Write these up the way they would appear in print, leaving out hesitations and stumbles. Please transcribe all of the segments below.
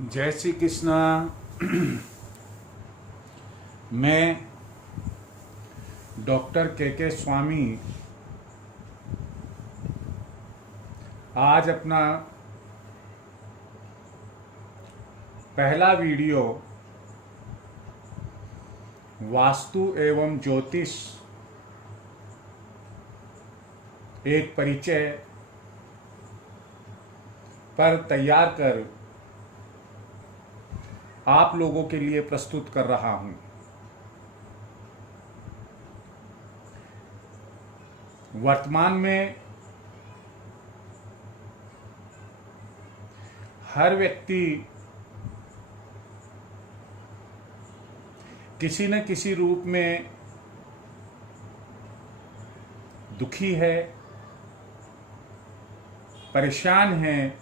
जय श्री कृष्णा। मैं डॉक्टर के स्वामी आज अपना पहला वीडियो वास्तु एवं ज्योतिष एक परिचय पर तैयार कर आप लोगों के लिए प्रस्तुत कर रहा हूं। वर्तमान में हर व्यक्ति किसी न किसी रूप में दुखी है, परेशान है,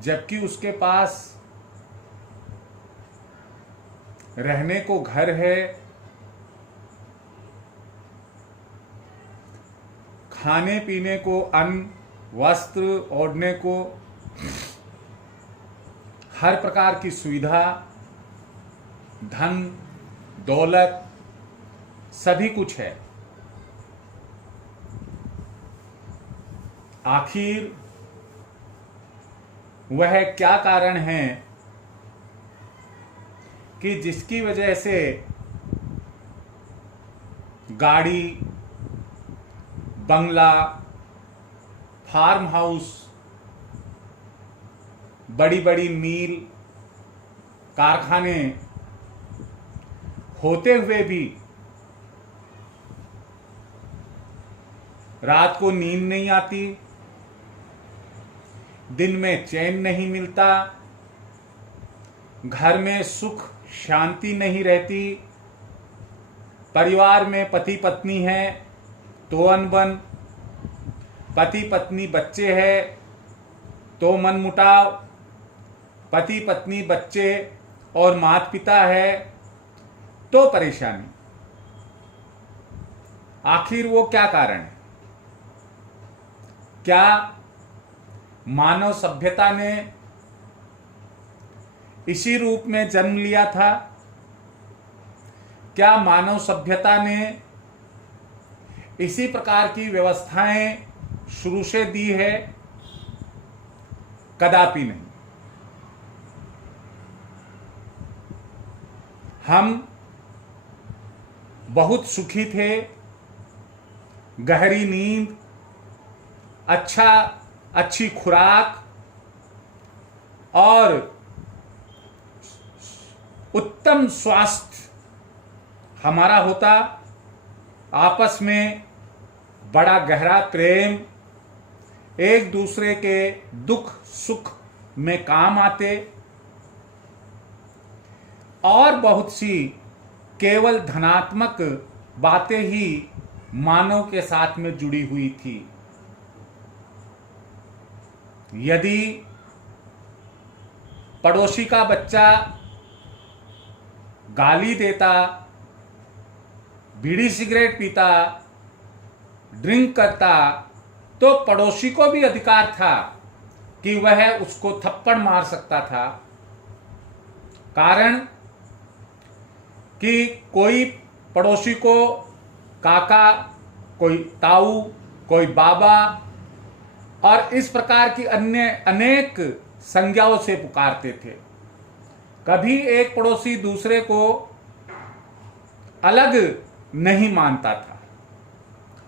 जबकि उसके पास रहने को घर है, खाने पीने को अन्न, वस्त्र, ओढ़ने को हर प्रकार की सुविधा, धन दौलत सभी कुछ है। आखिर वह क्या कारण है कि जिसकी वजह से गाड़ी, बंगला, फार्म हाउस, बड़ी बड़ी मील, कारखाने होते हुए भी रात को नींद नहीं आती, दिन में चैन नहीं मिलता, घर में सुख शांति नहीं रहती, परिवार में पति पत्नी है तो अनबन, पति पत्नी बच्चे है तो मनमुटाव, पति पत्नी बच्चे और माता पिता है तो परेशानी। आखिर वो क्या कारण है? क्या मानव सभ्यता ने इसी रूप में जन्म लिया था? क्या मानव सभ्यता ने इसी प्रकार की व्यवस्थाएं शुरू से दी है? कदापि नहीं। हम बहुत सुखी थे, गहरी नींद, अच्छी खुराक और उत्तम स्वास्थ्य हमारा होता, आपस में बड़ा गहरा प्रेम, एक दूसरे के दुख सुख में काम आते और बहुत सी केवल धनात्मक बातें ही मानव के साथ में जुड़ी हुई थी। यदि पड़ोसी का बच्चा गाली देता, बीड़ी सिगरेट पीता, ड्रिंक करता, तो पड़ोसी को भी अधिकार था कि वह उसको थप्पड़ मार सकता था। कारण कि कोई पड़ोसी को काका, कोई ताऊ, कोई बाबा और इस प्रकार की अन्य अनेक संज्ञाओं से पुकारते थे। कभी एक पड़ोसी दूसरे को अलग नहीं मानता था।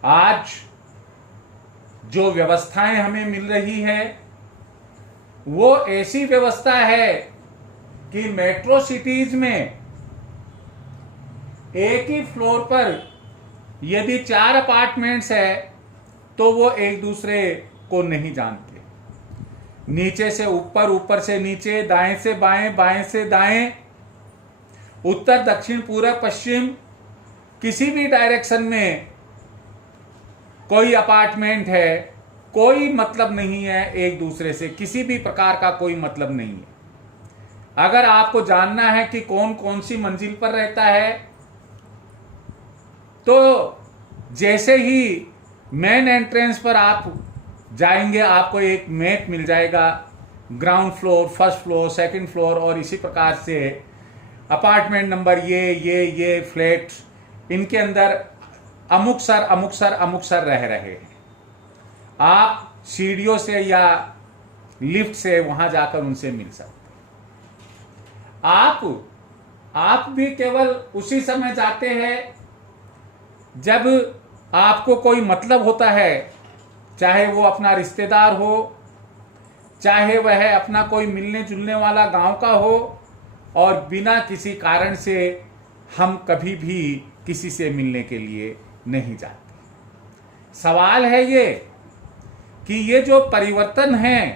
आज जो व्यवस्थाएं हमें मिल रही है वो ऐसी व्यवस्था है कि मेट्रो सिटीज में एक ही फ्लोर पर यदि 4 अपार्टमेंट्स है तो वो एक दूसरे को नहीं जानते। नीचे से ऊपर, ऊपर से नीचे, दाएं से बाएं, बाएं से दाएं, उत्तर दक्षिण पूर्व पश्चिम, किसी भी डायरेक्शन में कोई अपार्टमेंट है, कोई मतलब नहीं है एक दूसरे से, किसी भी प्रकार का कोई मतलब नहीं है। अगर आपको जानना है कि कौन कौन सी मंजिल पर रहता है तो जैसे ही मेन एंट्रेंस पर आप जाएंगे आपको एक मैप मिल जाएगा ground floor, first floor, second floor और इसी प्रकार से अपार्टमेंट नंबर ये फ्लैट, इनके अंदर अमुक सर रह रहे हैं। आप सीढ़ियों से या लिफ्ट से वहां जाकर उनसे मिल सकते हैं। आप भी केवल उसी समय जाते हैं जब आपको कोई मतलब होता है, चाहे वो अपना रिश्तेदार हो, चाहे वह अपना कोई मिलने जुलने वाला गांव का हो, और बिना किसी कारण से हम कभी भी किसी से मिलने के लिए नहीं जाते। सवाल है ये कि ये जो परिवर्तन है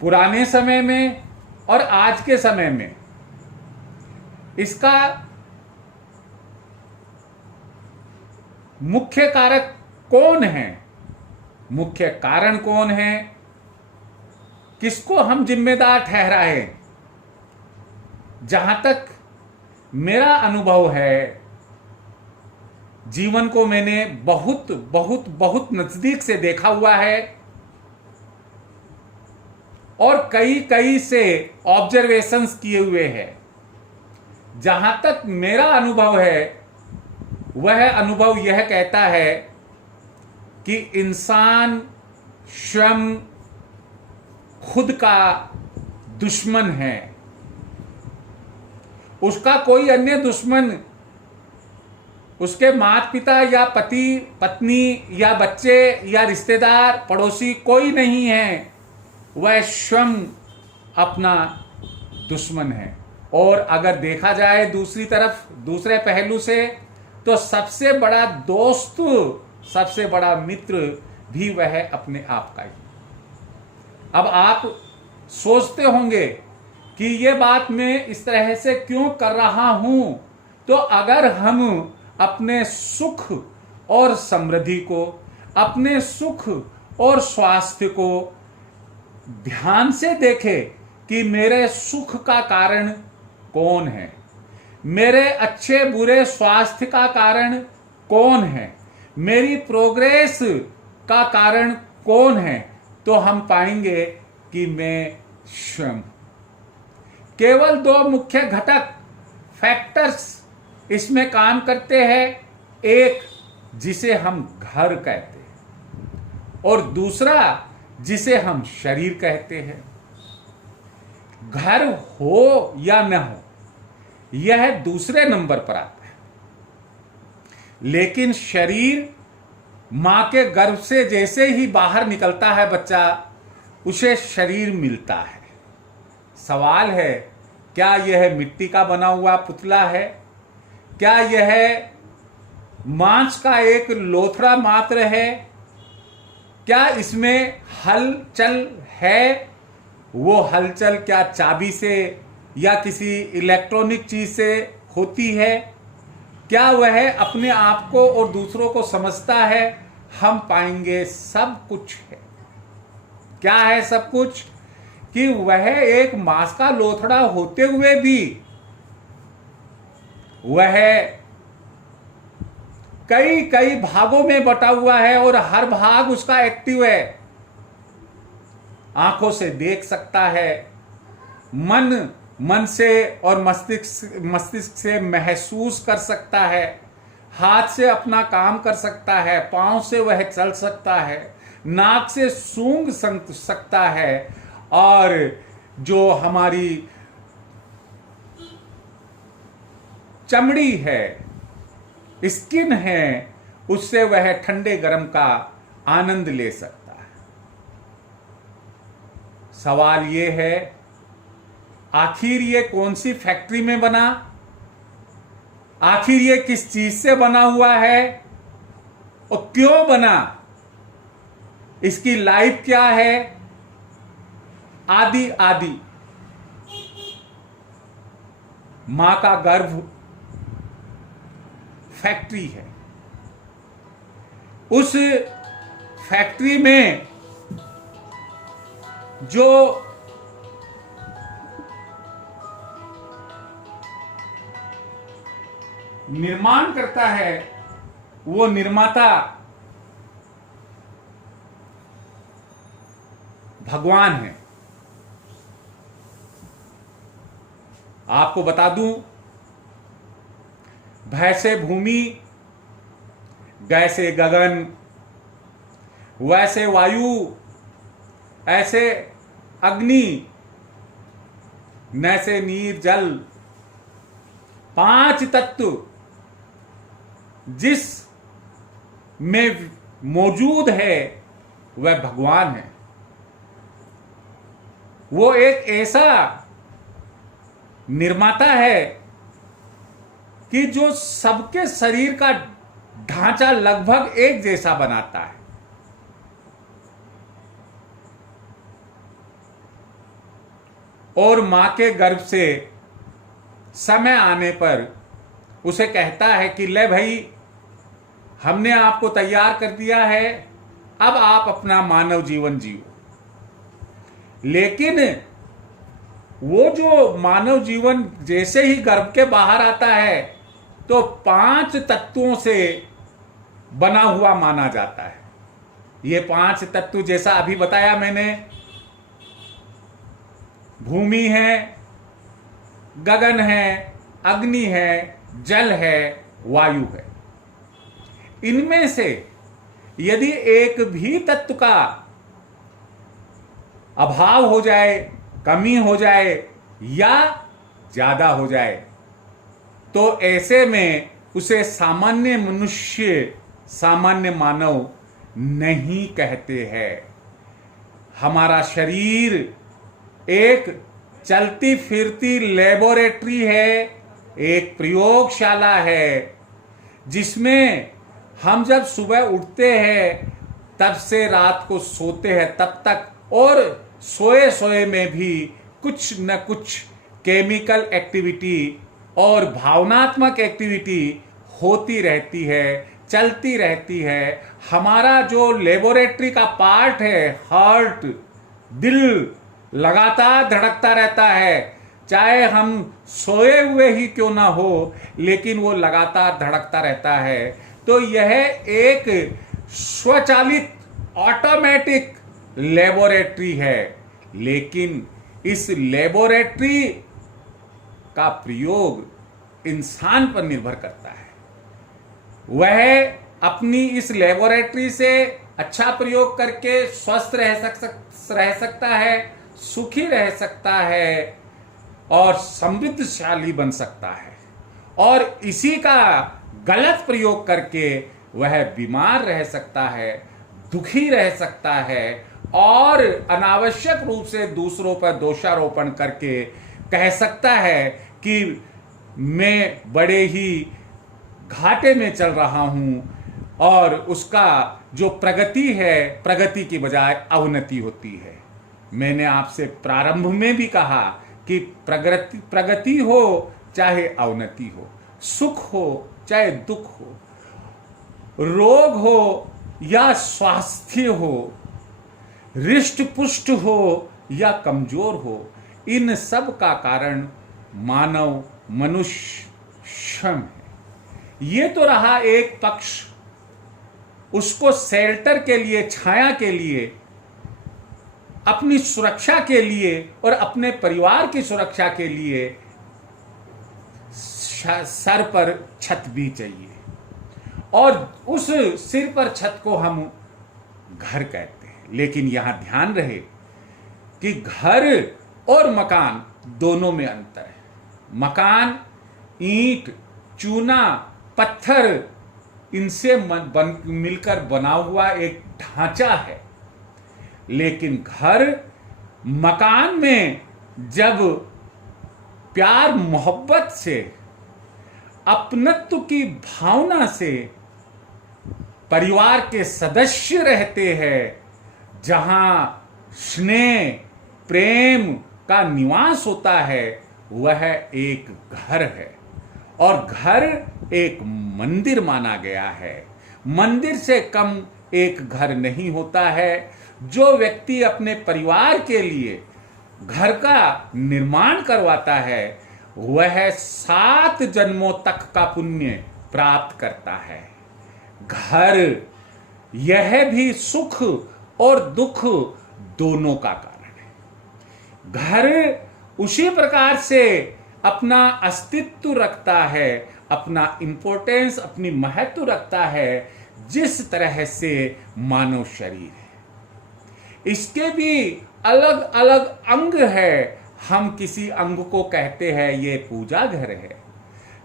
पुराने समय में और आज के समय में, इसका मुख्य कारक कौन है, मुख्य कारण कौन है, किसको हम जिम्मेदार ठहराएं? जहां तक मेरा अनुभव है, जीवन को मैंने बहुत बहुत बहुत नजदीक से देखा हुआ है और कई से ऑब्जर्वेशंस किए हुए हैं। जहां तक मेरा अनुभव है, वह अनुभव यह कहता है कि इंसान स्वयं खुद का दुश्मन है। उसका कोई अन्य दुश्मन उसके माता पिता या पति पत्नी या बच्चे या रिश्तेदार पड़ोसी कोई नहीं है, वह स्वयं अपना दुश्मन है। और अगर देखा जाए दूसरी तरफ, दूसरे पहलू से, तो सबसे बड़ा दोस्त, सबसे बड़ा मित्र भी वह अपने आप का ही। अब आप सोचते होंगे कि ये बात मैं इस तरह से क्यों कर रहा हूं। तो अगर हम अपने सुख और समृद्धि को, अपने सुख और स्वास्थ्य को ध्यान से देखें कि मेरे सुख का कारण कौन है, मेरे अच्छे बुरे स्वास्थ्य का कारण कौन है, मेरी प्रोग्रेस का कारण कौन है, तो हम पाएंगे कि मैं स्वयं। केवल दो मुख्य घटक फैक्टर्स इसमें काम करते हैं, एक जिसे हम घर कहते हैं और दूसरा जिसे हम शरीर कहते हैं। घर हो या न हो, यह दूसरे नंबर पर आता है, लेकिन शरीर मां के गर्भ से जैसे ही बाहर निकलता है बच्चा, उसे शरीर मिलता है। सवाल है, क्या यह मिट्टी का बना हुआ पुतला है? क्या यह मांस का एक लोथड़ा मात्र है? क्या इसमें हलचल है? वो हलचल क्या चाबी से या किसी इलेक्ट्रॉनिक चीज से होती है? क्या वह अपने आप को और दूसरों को समझता है? हम पाएंगे सब कुछ है। क्या है सब कुछ? कि वह एक मांस का लोथड़ा होते हुए भी वह कई भागों में बटा हुआ है और हर भाग उसका एक्टिव है। आंखों से देख सकता है, मन से और मस्तिष्क से महसूस कर सकता है, हाथ से अपना काम कर सकता है, पांव से वह चल सकता है, नाक से सूंघ सकता है, और जो हमारी चमड़ी है, स्किन है, उससे वह ठंडे गर्म का आनंद ले सकता है। सवाल ये है, आखिर ये कौन सी फैक्ट्री में बना? आखिर ये किस चीज से बना हुआ है और क्यों बना? इसकी लाइफ क्या है? आदि मां का गर्भ फैक्ट्री है। उस फैक्ट्री में जो निर्माण करता है, वो निर्माता भगवान हैं। आपको बता दूं, भैसे भूमि, गैसे गगन, वैसे वायु, ऐसे अग्नि, नैसे नीर जल, 5 तत्व जिस में मौजूद है वह भगवान है। वो एक ऐसा निर्माता है कि जो सबके शरीर का ढांचा लगभग एक जैसा बनाता है। और मां के गर्भ से समय आने पर उसे कहता है कि ले भाई, हमने आपको तैयार कर दिया है, अब आप अपना मानव जीवन जियो। लेकिन वो जो मानव जीवन जैसे ही गर्भ के बाहर आता है तो 5 तत्वों से बना हुआ माना जाता है। ये 5 तत्व जैसा अभी बताया मैंने, भूमि है, गगन है, अग्नि है, जल है, वायु है। इनमें से यदि एक भी तत्व का अभाव हो जाए, कमी हो जाए या ज्यादा हो जाए तो ऐसे में उसे सामान्य मनुष्य, सामान्य मानव नहीं कहते हैं। हमारा शरीर एक चलती फिरती लेबोरेटरी है, एक प्रयोगशाला है, जिसमें हम जब सुबह उठते हैं तब से रात को सोते हैं तब तक, और सोए सोए में भी कुछ न कुछ केमिकल एक्टिविटी और भावनात्मक एक्टिविटी होती रहती है, चलती रहती है। हमारा जो लेबोरेटरी का पार्ट है, हार्ट, दिल लगातार धड़कता रहता है, चाहे हम सोए हुए ही क्यों ना हो, लेकिन वो लगातार धड़कता रहता है। तो यह एक स्वचालित ऑटोमेटिक लेबोरेटरी है। लेकिन इस लेबोरेटरी का प्रयोग इंसान पर निर्भर करता है। वह अपनी इस लेबोरेटरी से अच्छा प्रयोग करके स्वस्थ रह सकता है, सुखी रह सकता है और समृद्धशाली बन सकता है, और इसी का गलत प्रयोग करके वह बीमार रह सकता है, दुखी रह सकता है और अनावश्यक रूप से दूसरों पर दोषारोपण करके कह सकता है कि मैं बड़े ही घाटे में चल रहा हूं, और उसका जो प्रगति है, प्रगति की बजाय अवनति होती है। मैंने आपसे प्रारंभ में भी कहा कि प्रगति हो चाहे अवनति हो, सुख हो चाहे दुख हो, रोग हो या स्वास्थ्य हो, हृष्ट पुष्ट हो या कमजोर हो, इन सब का कारण मानव मनुष्य श्रम है। ये तो रहा एक पक्ष। उसको शेल्टर के लिए, छाया के लिए, अपनी सुरक्षा के लिए और अपने परिवार की सुरक्षा के लिए सर पर छत भी चाहिए, और उस सिर पर छत को हम घर कहते हैं। लेकिन यहां ध्यान रहे कि घर और मकान दोनों में अंतर है। मकान ईंट, चूना, पत्थर, इनसे मिलकर बना हुआ एक ढांचा है। लेकिन घर, मकान में जब प्यार मोहब्बत से, अपनत्व की भावना से परिवार के सदस्य रहते हैं, जहां स्नेह प्रेम का निवास होता है, वह एक घर है। और घर एक मंदिर माना गया है। मंदिर से कम एक घर नहीं होता है। जो व्यक्ति अपने परिवार के लिए घर का निर्माण करवाता है, वह 7 जन्मों तक का पुण्य प्राप्त करता है। घर, यह भी सुख और दुख दोनों का कारण है। घर उसी प्रकार से अपना अस्तित्व रखता है, अपना इंपॉर्टेंस, अपनी महत्व रखता है, जिस तरह से मानव शरीर है। इसके भी अलग अलग अंग है। हम किसी अंग को कहते हैं ये पूजा घर है,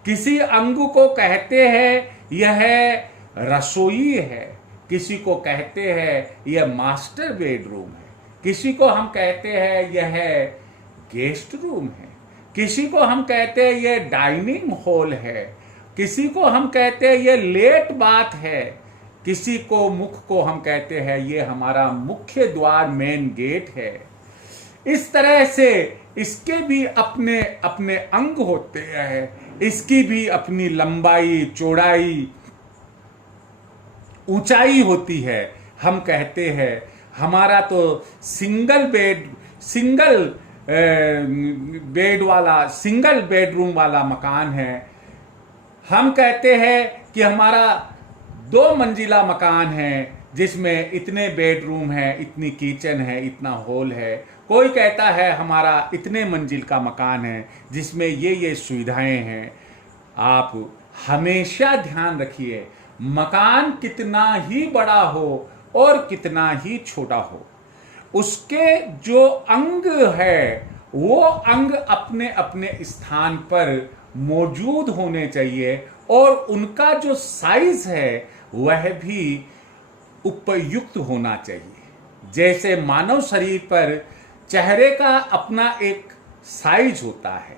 किसी अंग को कहते हैं यह रसोई है, किसी को कहते हैं यह मास्टर बेडरूम है, किसी को हम कहते हैं यह गेस्ट रूम है, किसी को हम कहते हैं यह डाइनिंग हॉल है, किसी को हम कहते हैं यह लेट बाथ है, किसी को मुख को हम कहते हैं ये हमारा मुख्य द्वार, मेन गेट है। इस तरह से इसके भी अपने अपने अंग होते हैं, इसकी भी अपनी लंबाई, चौड़ाई, ऊंचाई होती है। हम कहते हैं हमारा तो सिंगल बेडरूम वाला मकान है। हम कहते हैं कि हमारा 2 मंजिला मकान है जिसमें इतने बेडरूम है, इतनी किचन है, इतना हॉल है। कोई कहता है हमारा इतने मंजिल का मकान है जिसमें ये सुविधाएं हैं। आप हमेशा ध्यान रखिए, मकान कितना ही बड़ा हो और कितना ही छोटा हो, उसके जो अंग है वो अंग अपने अपने स्थान पर मौजूद होने चाहिए और उनका जो साइज है वह भी उपयुक्त होना चाहिए। जैसे मानव शरीर पर चेहरे का अपना एक साइज होता है,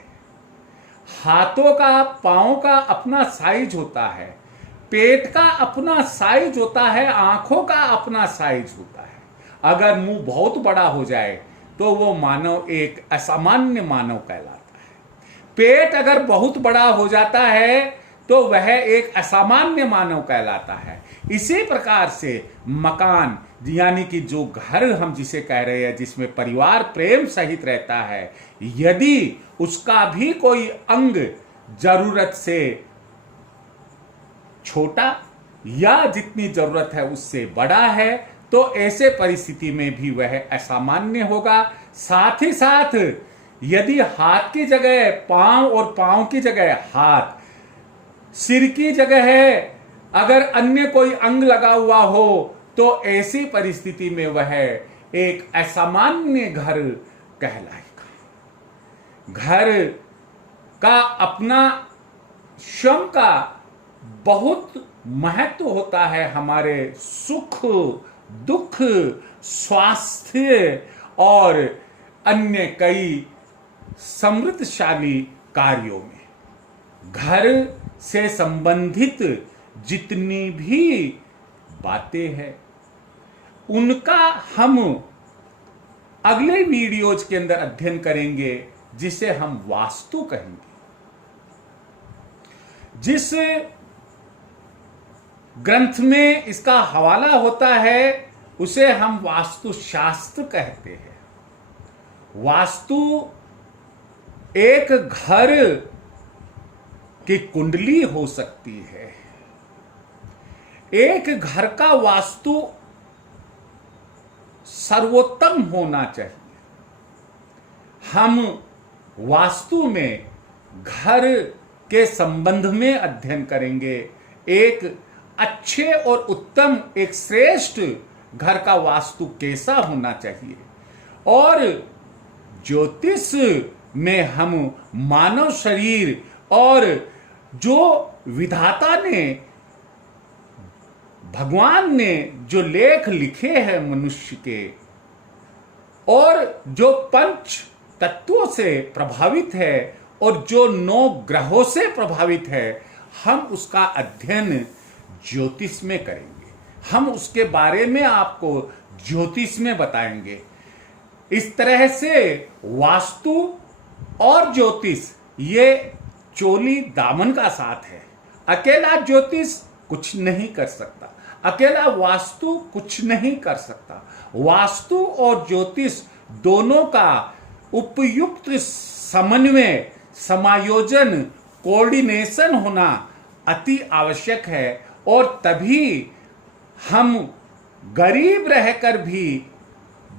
हाथों का, पांव का अपना साइज होता है, पेट का अपना साइज होता है, आंखों का अपना साइज होता है। अगर मुंह बहुत बड़ा हो जाए तो वो मानव एक असामान्य मानव कहलाता है। पेट अगर बहुत बड़ा हो जाता है तो वह एक असामान्य मानव कहलाता है। इसी प्रकार से मकान यानी कि जो घर हम जिसे कह रहे हैं, जिसमें परिवार प्रेम सहित रहता है, यदि उसका भी कोई अंग जरूरत से छोटा या जितनी जरूरत है उससे बड़ा है तो ऐसे परिस्थिति में भी वह असामान्य होगा। साथ ही साथ यदि हाथ की जगह पांव और पांव की जगह हाथ, सिर की जगह है अगर अन्य कोई अंग लगा हुआ हो तो ऐसी परिस्थिति में वह एक असामान्य घर कहलाएगा। घर का अपना श्रम का बहुत महत्व होता है हमारे सुख, दुख, स्वास्थ्य और अन्य कई समृद्धशाली कार्यों में। घर से संबंधित जितनी भी बातें हैं उनका हम अगले वीडियोज के अंदर अध्ययन करेंगे, जिसे हम वास्तु कहेंगे। जिस ग्रंथ में इसका हवाला होता है उसे हम वास्तु शास्त्र कहते हैं। वास्तु एक घर की कुंडली हो सकती है। एक घर का वास्तु सर्वोत्तम होना चाहिए। हम वास्तु में घर के संबंध में अध्ययन करेंगे। एक अच्छे और उत्तम, एक श्रेष्ठ घर का वास्तु कैसा होना चाहिए, और ज्योतिष में हम मानव शरीर और जो विधाता ने, भगवान ने जो लेख लिखे हैं मनुष्य के और जो पंच तत्वों से प्रभावित है और जो 9 ग्रहों से प्रभावित है, हम उसका अध्ययन ज्योतिष में करेंगे। हम उसके बारे में आपको ज्योतिष में बताएंगे। इस तरह से वास्तु और ज्योतिष ये चोली दामन का साथ है। अकेला ज्योतिष कुछ नहीं कर सकता, अकेला वास्तु कुछ नहीं कर सकता। वास्तु और ज्योतिष दोनों का उपयुक्त समन्वय, समायोजन, कोऑर्डिनेशन होना अति आवश्यक है। और तभी हम गरीब रहकर भी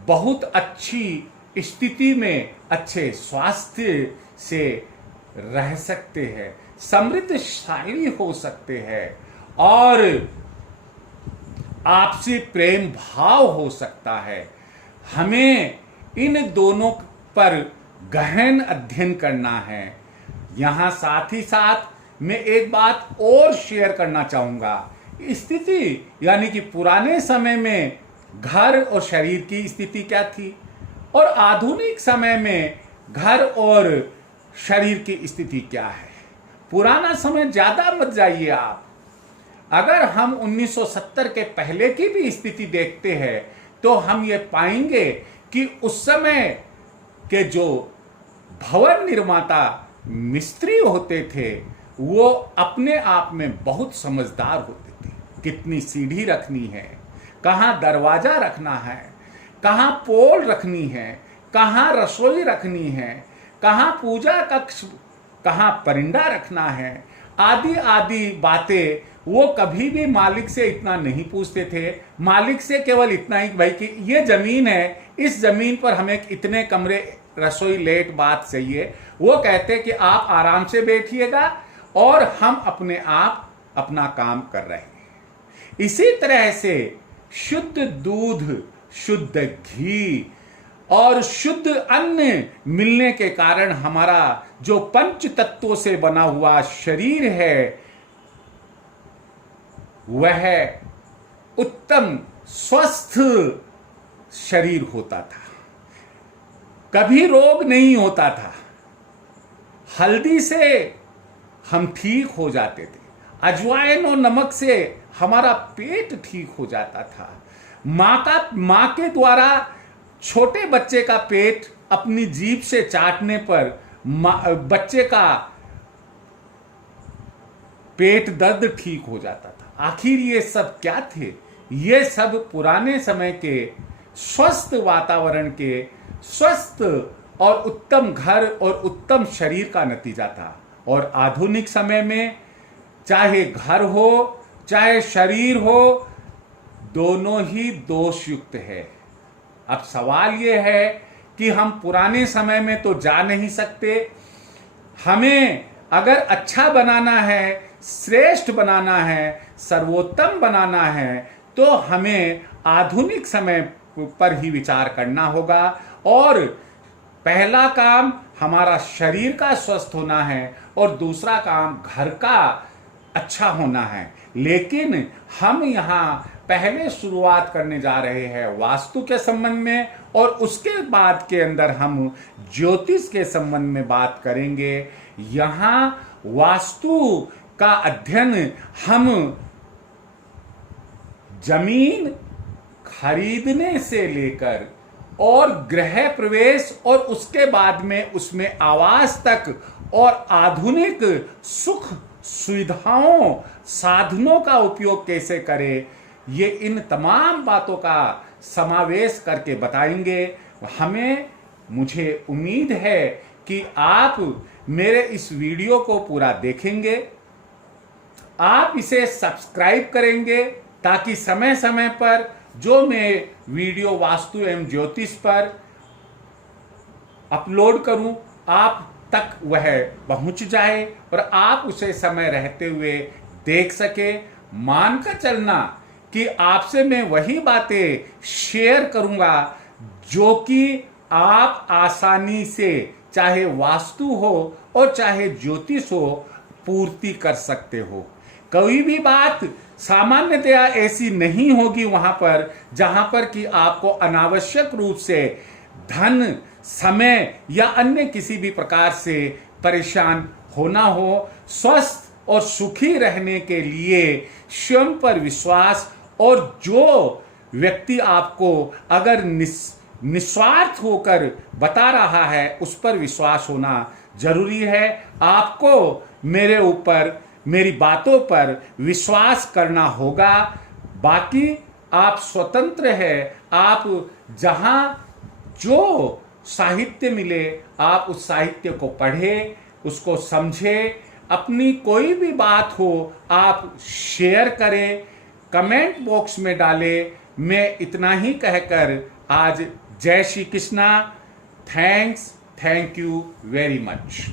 बहुत अच्छी स्थिति में अच्छे स्वास्थ्य से रह सकते हैं, समृद्धशाली हो सकते हैं और आपसी प्रेम भाव हो सकता है। हमें इन दोनों पर गहन अध्ययन करना है। यहां साथ ही साथ मैं एक बात और शेयर करना चाहूंगा। स्थिति यानी कि पुराने समय में घर और शरीर की स्थिति क्या थी और आधुनिक समय में घर और शरीर की स्थिति क्या है। पुराना समय ज्यादा मत जाइए आप। अगर हम 1970 के पहले की भी स्थिति देखते हैं तो हम ये पाएंगे कि उस समय के जो भवन निर्माता मिस्त्री होते थे वो अपने आप में बहुत समझदार होते थे। कितनी सीढ़ी रखनी है, कहाँ दरवाजा रखना है, कहाँ पोल रखनी है, कहाँ रसोई रखनी है, कहाँ पूजा कक्ष, कहाँ परिंदा रखना है, आदि आदि बातें वो कभी भी मालिक से इतना नहीं पूछते थे। मालिक से केवल इतना ही भाई कि ये जमीन है, इस जमीन पर हमें इतने कमरे, रसोई, लेट, बाथ चाहिए। वो कहते कि आप आराम से बैठिएगा और हम अपने आप अपना काम कर रहे हैं। इसी तरह से शुद्ध दूध, शुद्ध घी और शुद्ध अन्न मिलने के कारण हमारा जो पंच तत्वों से बना हुआ शरीर है वह उत्तम स्वस्थ शरीर होता था। कभी रोग नहीं होता था। हल्दी से हम ठीक हो जाते थे, अजवाइन और नमक से हमारा पेट ठीक हो जाता था। माँ के द्वारा छोटे बच्चे का पेट अपनी जीभ से चाटने पर बच्चे का पेट दर्द ठीक हो जाता था। आखिर ये सब क्या थे? ये सब पुराने समय के स्वस्थ वातावरण के, स्वस्थ और उत्तम घर और उत्तम शरीर का नतीजा था। और आधुनिक समय में चाहे घर हो चाहे शरीर हो, दोनों ही दोषयुक्त है। अब सवाल ये है कि हम पुराने समय में तो जा नहीं सकते। हमें अगर अच्छा बनाना है, श्रेष्ठ बनाना है, सर्वोत्तम बनाना है तो हमें आधुनिक समय पर ही विचार करना होगा। और पहला काम हमारा शरीर का स्वस्थ होना है और दूसरा काम घर का अच्छा होना है। लेकिन हम यहाँ पहले शुरुआत करने जा रहे हैं वास्तु के संबंध में और उसके बाद के अंदर हम ज्योतिष के संबंध में बात करेंगे। यहाँ वास्तु का अध्ययन हम जमीन खरीदने से लेकर और गृह प्रवेश और उसके बाद में उसमें आवास तक और आधुनिक सुख सुविधाओं, साधनों का उपयोग कैसे करें, ये इन तमाम बातों का समावेश करके बताएंगे। मुझे उम्मीद है कि आप मेरे इस वीडियो को पूरा देखेंगे, आप इसे सब्सक्राइब करेंगे ताकि समय समय पर जो मैं वीडियो वास्तु एवं ज्योतिष पर अपलोड करूं आप तक वह पहुंच जाए और आप उसे समय रहते हुए देख सके। मानकर चलना कि आपसे मैं वही बातें शेयर करूंगा जो कि आप आसानी से, चाहे वास्तु हो और चाहे ज्योतिष हो, पूर्ति कर सकते हो। कोई भी बात सामान्यतया ऐसी नहीं होगी वहां पर जहां पर कि आपको अनावश्यक रूप से धन, समय या अन्य किसी भी प्रकार से परेशान होना हो। स्वस्थ और सुखी रहने के लिए स्वयं पर विश्वास और जो व्यक्ति आपको अगर निस्वार्थ होकर बता रहा है उस पर विश्वास होना जरूरी है। आपको मेरे ऊपर, मेरी बातों पर विश्वास करना होगा। बाकी आप स्वतंत्र है। आप जहां जो साहित्य मिले आप उस साहित्य को पढ़ें, उसको समझें। अपनी कोई भी बात हो आप शेयर करें, कमेंट बॉक्स में डालें। मैं इतना ही कहकर आज जय Shri Krishna. Thanks, thank you very much.